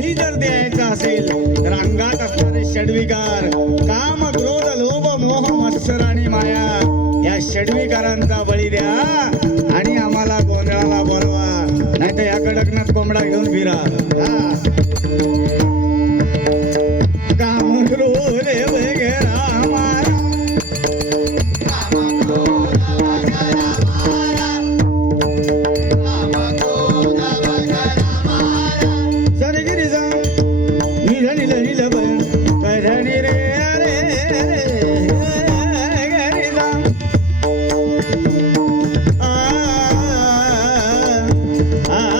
बळी जर द्यायचा असेल रांगात असणारे षडविकार काम क्रोध लोभ मोह मत्सर आणि माया या षडविकारांचा बळी द्या आणि आम्हाला गोंधळाला बोलवा. नाही तर या कडकनाथ कोंबडा घेऊन फिरा. हा.